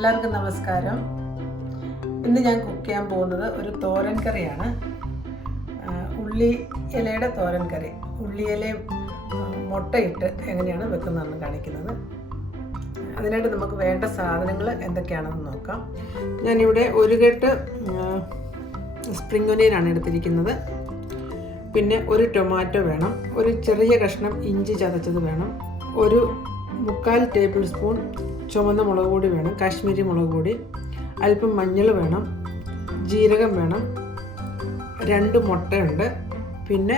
എല്ലാവർക്കും നമസ്കാരം. ഇന്ന് ഞാൻ കുക്ക് ചെയ്യാൻ പോകുന്നത് ഒരു തോരൻ കറിയാണ്. ഉള്ളി ഇലയുടെ തോരൻ കറി. ഉള്ളിയിലയും മുട്ടയിട്ട് എങ്ങനെയാണ് വെക്കുന്നതെന്ന് കാണിക്കുന്നത്. അതിനായിട്ട് നമുക്ക് വേണ്ട സാധനങ്ങൾ എന്തൊക്കെയാണെന്ന് നോക്കാം. ഞാനിവിടെ ഒരു കെട്ട് സ്പ്രിംഗ് ഒനിയനാണ് എടുത്തിരിക്കുന്നത്. പിന്നെ ഒരു ടൊമാറ്റോ വേണം, ഒരു ചെറിയ കഷ്ണം ഇഞ്ചി ചതച്ചത് വേണം, ഒരു 3/4 ടേബിൾ സ്പൂൺ ചുവന്ന മുളക് പൊടി വേണം, കാശ്മീരി മുളക് പൊടി, അല്പം മഞ്ഞൾ വേണം, ജീരകം വേണം, 2 മുട്ടയുണ്ട്, പിന്നെ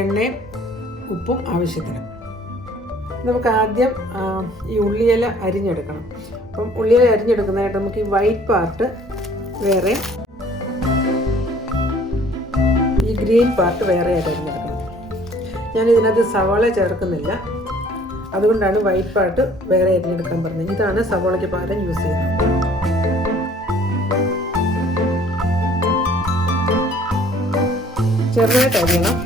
എണ്ണയും ഉപ്പും ആവശ്യത്തിന്. നമുക്ക് ആദ്യം ഈ ഉള്ളിയില അരിഞ്ഞെടുക്കണം. അപ്പം ഉള്ളിയില അരിഞ്ഞെടുക്കുന്നതായിട്ട് നമുക്ക് ഈ വൈറ്റ് പാർട്ട് വേറെ, ഈ ഗ്രീൻ പാർട്ട് വേറെ ആയിട്ട് അരിഞ്ഞെടുക്കണം. ഞാനിതിനകത്ത് സവാള ചേർക്കുന്നില്ല, അതുകൊണ്ടാണ് വൈറ്റ് പാർട്ട് വേറെ അരിഞ്ഞെടുക്കാൻ പറഞ്ഞത്. ഇതാണ് സവാളയ്ക്ക് പകരം യൂസ് ചെയ്യുന്നത്. ചെറുതായിട്ട് അരിയണം.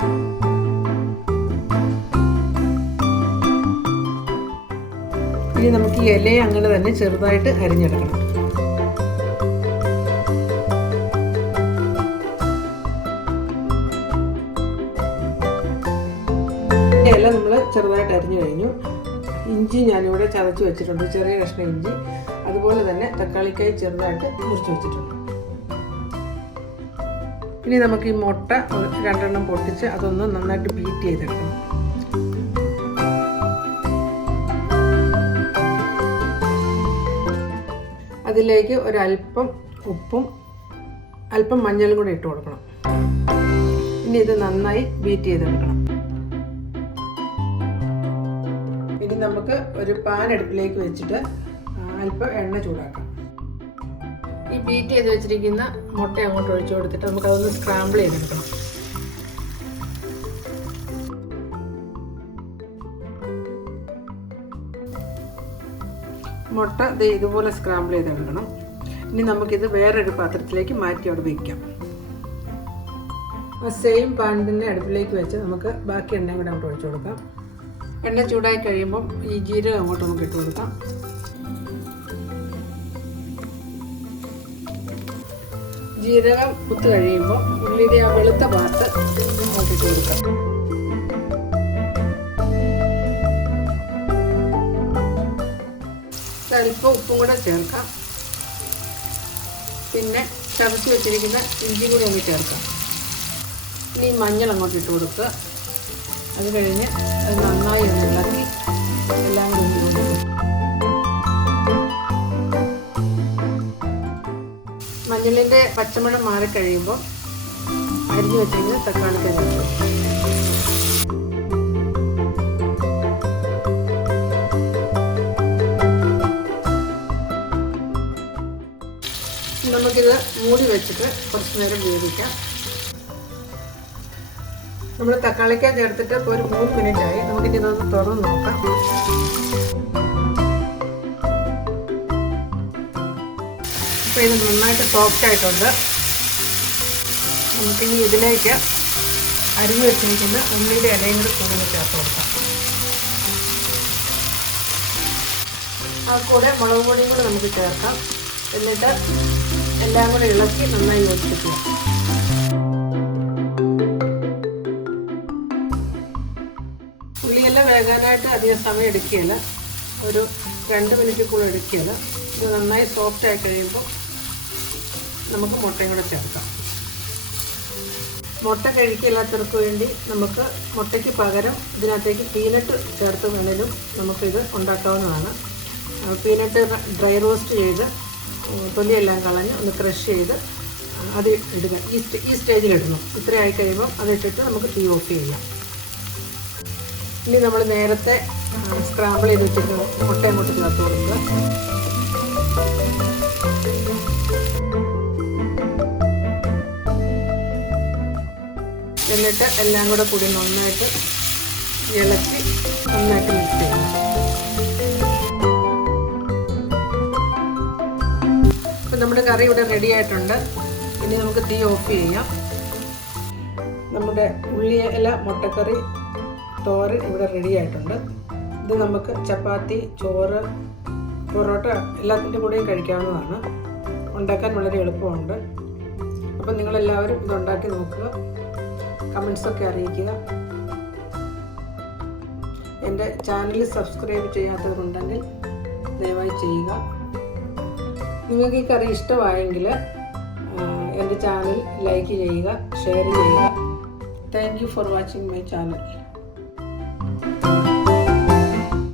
ഇനി നമുക്ക് ഈ ഇലയെ അങ്ങനെ തന്നെ ചെറുതായിട്ട് അരിഞ്ഞെടുക്കണം. ഇല നമ്മൾ ചെറുതായിട്ട് അരിഞ്ഞു കഴിഞ്ഞു. ഇഞ്ചി ഞാനിവിടെ ചതച്ച് വെച്ചിട്ടുണ്ട്, ചെറിയ കഷ്ണം ഇഞ്ചി. അതുപോലെ തന്നെ തക്കാളിക്കായി ചെറുതായിട്ട് മുറിച്ച് വെച്ചിട്ടുണ്ട്. ഇനി നമുക്ക് ഈ മുട്ട 2 എണ്ണം പൊട്ടിച്ച് അതൊന്ന് നന്നായിട്ട് ബീറ്റ് ചെയ്തെടുക്കണം. അതിലേക്ക് ഒരല്പം ഉപ്പും അല്പം മഞ്ഞളും കൂടി ഇട്ട് കൊടുക്കണം. ഇനി ഇത് നന്നായി ബീറ്റ് ചെയ്തെടുക്കണം. ഇനി നമുക്ക് ഒരു പാൻ അടുപ്പിലേക്ക് വെച്ചിട്ട് അല്പം എണ്ണ ചൂടാക്കാം. ഈ ബീറ്റ് ചെയ്ത് വെച്ചിരിക്കുന്ന മുട്ട അങ്ങോട്ട് ഒഴിച്ചു കൊടുത്തിട്ട് നമുക്കതൊന്ന് സ്ക്രാമ്പിൾ ചെയ്തെടുക്കണം. മുട്ട ഇതുപോലെ സ്ക്രാമ്പിൾ ചെയ്തെടുക്കണം. ഇനി നമുക്കിത് വേറൊരു പാത്രത്തിലേക്ക് മാറ്റി അവിടെ വയ്ക്കാം. ആ സെയിം പാൻ തന്നെ അടുപ്പിലേക്ക് വെച്ച് നമുക്ക് ബാക്കി എണ്ണയും കൂടെ അങ്ങോട്ട് ഒഴിച്ചു കൊടുക്കാം. എണ്ണ ചൂടായി കഴിയുമ്പം ഈ ജീരകം അങ്ങോട്ട് നമുക്ക് ഇട്ട് കൊടുക്കാം. ജീരകം കുത്ത് കഴിയുമ്പോൾ ഉള്ളിയുടെ ആ വെളുത്ത പാർട്ട് അങ്ങോട്ട് ഇട്ട് കൊടുക്കാം. അല്പം ഉപ്പും കൂടെ ചേർക്കാം. പിന്നെ ചതച്ച് വെച്ചിരിക്കുന്ന ഇഞ്ചി കൂടി ഒന്ന് ചേർക്കാം. ഇനി മഞ്ഞൾ അങ്ങോട്ട് ഇട്ട് കൊടുക്കുക. അത് കഴിഞ്ഞ് അത് നന്നായി ഒന്ന് ഇളക്കി എല്ലാം കൂടി കൊടുക്കും. മഞ്ഞളിൻ്റെ പച്ചമണം മാറിക്കഴിയുമ്പോൾ അരിഞ്ഞു വെച്ചിരിക്കുന്ന തക്കാളിക്കായി ചേർക്കും. നമുക്കിത് മൂടി വെച്ചിട്ട് കുറച്ച് നേരം വേവിക്കാം. നമ്മൾ തക്കാളിക്കായി ചേർത്തിട്ട് ഇപ്പോൾ ഒരു 3 മിനിറ്റ് ആയി. നമുക്കിനി ഇതൊന്ന് തുറന്ന് നോക്കാം. ഇപ്പോൾ ഇത് നന്നായിട്ട് സോഫ്റ്റ് ആയിട്ടുണ്ട്. നമുക്കിനി ഇതിലേക്ക് അരിഞ്ഞു വെച്ചിരിക്കുന്ന ഉള്ളിയുടെ ഇലയും കൂടി കൂടുതൽ ചേർത്ത് കൊടുക്കാം. ആ കൂടെ മുളക് പൊടിയും കൂടി നമുക്ക് ചേർക്കാം. എന്നിട്ട് എല്ലാം കൂടെ ഇളക്കി നന്നായി യോജിപ്പിക്കുക. ഉള്ളിയെല്ലാം വേകാനായിട്ട് അധികം സമയം എടുക്കുകയില്ല, ഒരു 2 മിനിറ്റ് കൂടെ എടുക്കുകയില്ല. ഇത് നന്നായി സോഫ്റ്റ് ആയി കഴിയുമ്പോൾ നമുക്ക് മുട്ടയും കൂടെ ചേർക്കാം. മുട്ട കഴിക്കില്ലാത്തവർക്ക് വേണ്ടി നമുക്ക് മുട്ടയ്ക്ക് പകരം ഇതിനകത്തേക്ക് പീനട്ട് ചേർത്ത് വേണേലും നമുക്കിത് ഉണ്ടാക്കാവുന്നതാണ്. പീനട്ട് ഡ്രൈ റോസ്റ്റ് ചെയ്ത് തൊലിയെല്ലാം കളഞ്ഞ് ഒന്ന് ക്രഷ് ചെയ്ത് അത് ഇടുക. ഈ സ്റ്റേജിലിടണം. ഇത്രയായി കഴിയുമ്പോൾ അതിട്ടിട്ട് നമുക്ക് തീ ഓഫ് ചെയ്യാം. ഇനി നമ്മൾ നേരത്തെ സ്ക്രാമ്പിൾ ചെയ്ത് വെച്ചിട്ട് മുട്ടയും മുട്ട ചേർത്ത് കൊടുക്കുക. എന്നിട്ട് എല്ലാം കൂടെ കൂടി നന്നായിട്ട് ഇളക്കി നന്നായിട്ട് മിക്സ് ചെയ്യണം. ഇപ്പം നമ്മുടെ കറി ഇവിടെ റെഡി ആയിട്ടുണ്ട്. ഇനി നമുക്ക് തീ ഓഫ് ചെയ്യാം. നമ്മുടെ ഉള്ളിയില മുട്ടക്കറി തോരൻ ഇവിടെ റെഡി ആയിട്ടുണ്ട്. ഇത് നമുക്ക് ചപ്പാത്തി, ചോറ്, പൊറോട്ട എല്ലാത്തിൻ്റെ കൂടെയും കഴിക്കാവുന്നതാണ്. ഉണ്ടാക്കാൻ വളരെ എളുപ്പമുണ്ട്. അപ്പം നിങ്ങളെല്ലാവരും ഇതുണ്ടാക്കി നോക്കുക, കമൻസൊക്കെ അറിയിക്കുക. എൻ്റെ ചാനൽ സബ്സ്ക്രൈബ് ചെയ്യാത്തവരുണ്ടെങ്കിൽ ദയവായി ചെയ്യുക. നിങ്ങൾക്ക് ഈ കറി ഇഷ്ടമായെങ്കിൽ എൻ്റെ ചാനൽ ലൈക്ക് ചെയ്യുക, ഷെയർ ചെയ്യുക. Thank you for watching my channel.